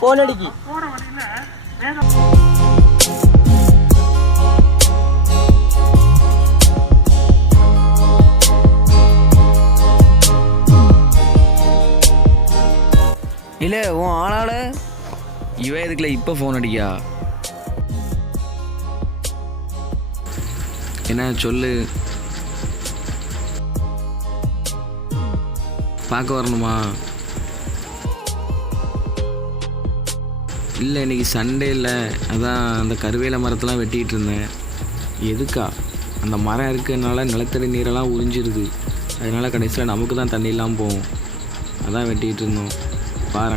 Phone அடிக்கி இல்லை உன் ஆளால இவன் இதுக்குள்ள இப்போ ஃபோன் அடிக்கா? என்ன சொல்லு, பார்க்க வரணுமா? இல்லை இன்றைக்கி சண்டே இல்லை, அதான் அந்த கருவேல மரத்தெல்லாம் வெட்டிகிட்டு இருந்தேன். எதுக்கா? அந்த மரம் இருக்கிறதுனால நிலத்தடி நீரெல்லாம் உறிஞ்சிருது, அதனால் கடைசியில் நமக்கு தான் தண்ணி இல்லாமல் போகும். அதான் வெட்டிகிட்டு இருந்தோம். பாரு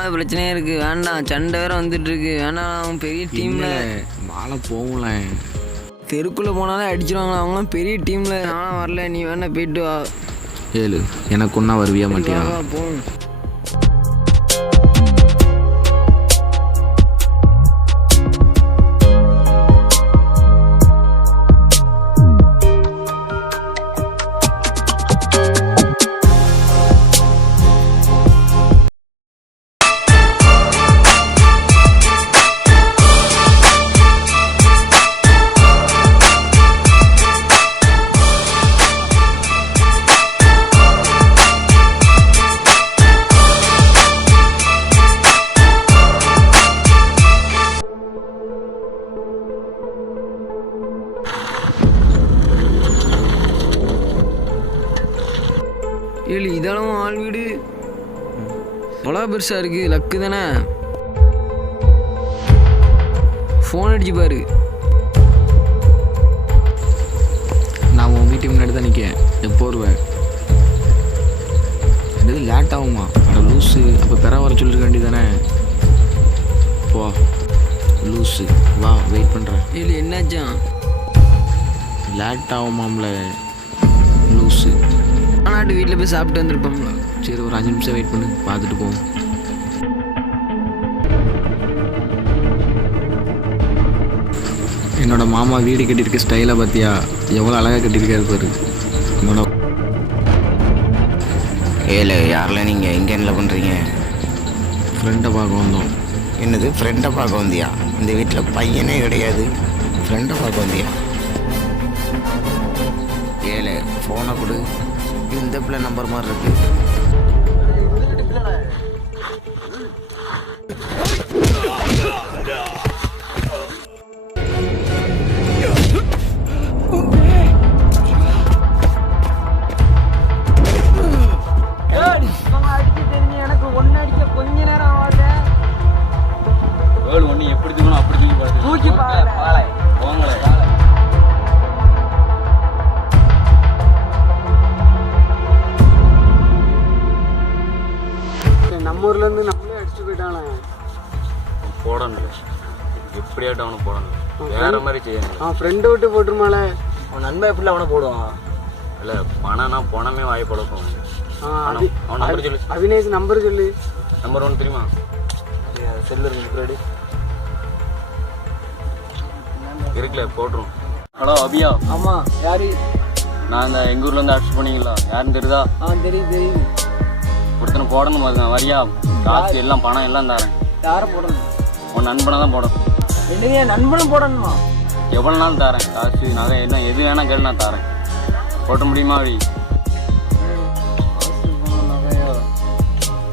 அது பிரச்சனையே இருக்குது. வேண்டாம், சண்டை வேறு வந்துட்டுருக்கு. வேண்டாம், பெரிய டீமில் மாலை போகல. தெருக்குள்ளே போனாலே அடிச்சிருவாங்களா? அவங்களாம் பெரிய டீமில். நானும் வரல, நீ வேணா போயிட்டு வா. ஏழு எனக்கு ஒன்றா வருவியா மாட்டியா? போகணும். ஏழு இதெல்லாம் ஆள் வீடு எவ்வளோ பெருசாக இருக்குது. லக்கு தானே. ஃபோன் அடிச்சு பாரு. நான் உன் வீட்டுக்கு முன்னாடி தான் நிற்கேன். எப்போ வருவேன்? என்னது லேட் ஆகுமா? அட லூஸு, அப்போ பெற வர சொல்லிருக்க வேண்டியதானே. போ லூஸு, வா வெயிட் பண்ணுறேன். ஏழு என்னாச்சான்? Late ஆகுமாம்ல loose. நாட்டு வீட்டில் போய் சாப்பிட்டு வந்துருப்போம்ல. சரி ஒரு 5 நிமிஷம் வெயிட் பண்ணு, பார்த்துட்டு போவோம். என்னோட மாமா வீடு கட்டியிருக்க ஸ்டைலை பார்த்தியா? எவ்வளோ அழகாக கட்டியிருக்காரு பாரு. என்னோட ஏழு யாரில் நீங்கள் எங்கே என்ன பண்ணுறீங்க? ஃப்ரெண்டை பார்க்க வந்தோம். என்னது ஃப்ரெண்டை பார்க்க வந்தியா? இந்த வீட்டில் பையனே கிடையாது, ஃப்ரெண்டை பார்க்க வந்தியா? ஏழு ஃபோனை கொடு. இந்த பிள்ளை நம்பர் மாதிரி இருக்கு. எனக்கு ஒன்று அடிக்க கொஞ்ச நேரம் ஆகாது. ஒன்று எப்படி தூக்கணும் அப்படி தூக்கி பாரு. போங்களே. நம்ம ஊர்லேருந்து நம்மளே அடிச்சு போயிட்டானே. போடணும், எப்படியாட்டும் அவனை போடணும். வேற மாதிரி செய்யணும். அவன் ஃப்ரெண்டை விட்டு போட்டுருமால. அவன் நண்பன் எப்படி அவனை போடுவான்? இல்லை பணம்னா பணமே வாய்ப்பழக்கம். அவன் நம்பர் சொல்லு. அவினேஷ் நம்பர் சொல்லு. நம்பர் 1 தெரியுமா? செல்லு இருக்கு இருக்குல்ல, போட்டுரும். ஹலோ அபியா? ஆமாம். யாரு? நான் இந்த எங்கள் ஊர்லேருந்து அடிச்சு போனீங்களா? யாருன்னு தெரியுதா? தெரியும் தெரியும். ஒருத்தனை போடணும் பாருங்க. வரியா? காசு எல்லாம் பணம் எல்லாம் தரேன். யாரை போடணும்? உன் நண்பனை தான் போடணும். என்னைய நண்பனும் போடணுமா? எவ்வளோ நாள் தரேன் காசு, நகை என்ன எது வேணா கேள்வி நான் தரேன். போட்ட முடியுமா? அப்படி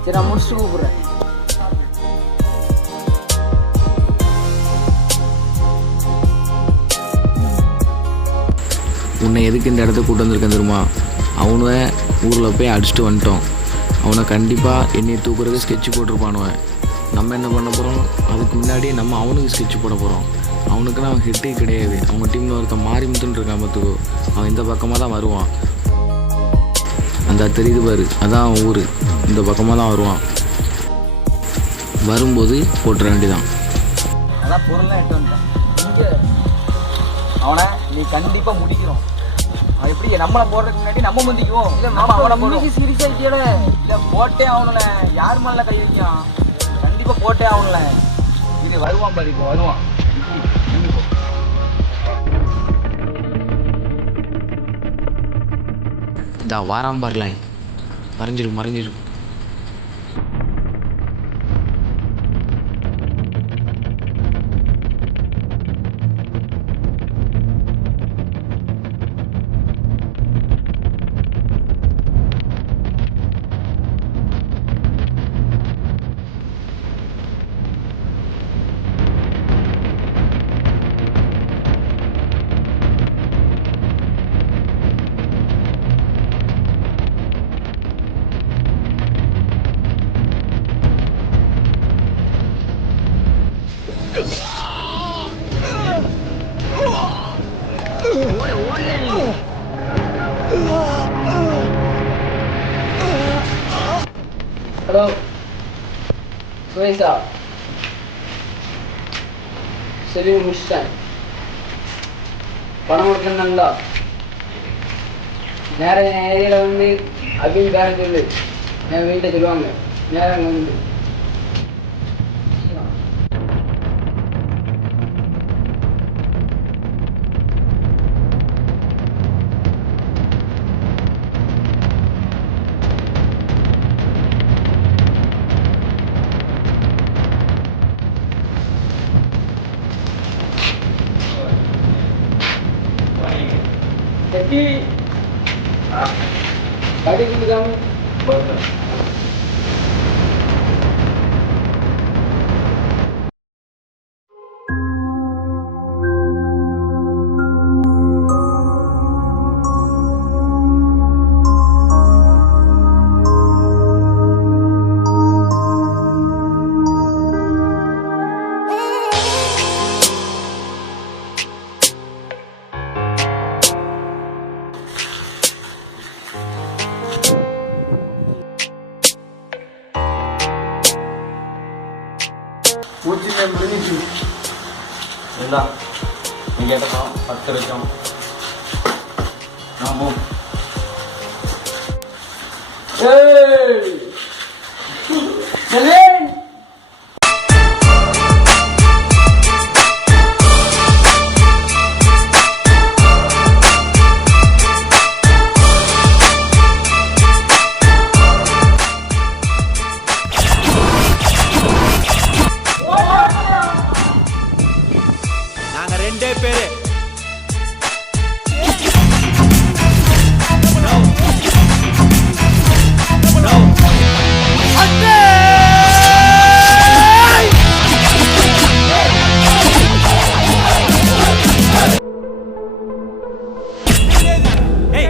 சரி, நான் முடிச்சுட்டு கூப்பிட்றேன். உன்னை எதுக்கு இந்த இடத்த கூட்டு வந்திருக்கேன் தெரியுமா? அவனை ஊரில் போய் அடிச்சுட்டு வந்துட்டோம். அவனை கண்டிப்பாக என்னை தூக்குறதுக்கு ஸ்கெட்சு போட்டிருப்பானுவன். நம்ம என்ன பண்ண போகிறோம்? அதுக்கு முன்னாடி நம்ம அவனுக்கு ஸ்கெட்சு போட போகிறோம். அவனுக்குன்னு அவன் ஹிட்டே கிடையாது. அவங்க டீமில் ஒருத்தன் மாறிமுத்துன்னு இருக்கான் பார்த்துக்கோ. அவன் இந்த பக்கமாக தான் வருவான். அந்த தெரியுது பாரு, அதான் அவன் ஊர். இந்த பக்கமாக தான் வருவான். வரும்போது போட்டுற வேண்டிதான். அதான் பொருள்லாம் எட்டு வந்துட்டேன். இங்கே அவனை நீ கண்டிப்பாக முடிக்கிறோம். அவன் எப்படி நம்மளை போடுறதுக்கு முன்னாடி நம்ம முந்திக்குவோம். நம்ம அவனை போடுவோம். சீரியஸா இருக்கியல இல்ல போட்டே ஆகணும்ல. யார் மேல கை வைக்கான்? கண்டிப்பா போட்டே ஆகணும்ல. இது வருவான் பாரு, இப்போ வருவான். இதா வாரான் பாருலாம், மறைஞ்சிரும். ஹலோ சுரேஷா, சரி முடிச்சிட்டேன். பணம் கொடுத்துருந்தாங்களா? நேரில் வந்து அப்படின்னு பேரன் சொல்லு. என் வீட்டை சொல்லுவாங்க. நேரம் வந்து गाड़ी की काम பூச்சிமே முடிஞ்சிச்சு. இல்லா நீ கேட்டப்பா 10 லட்சம். ஆமாம். நாங்க 2 பேரு. Hey,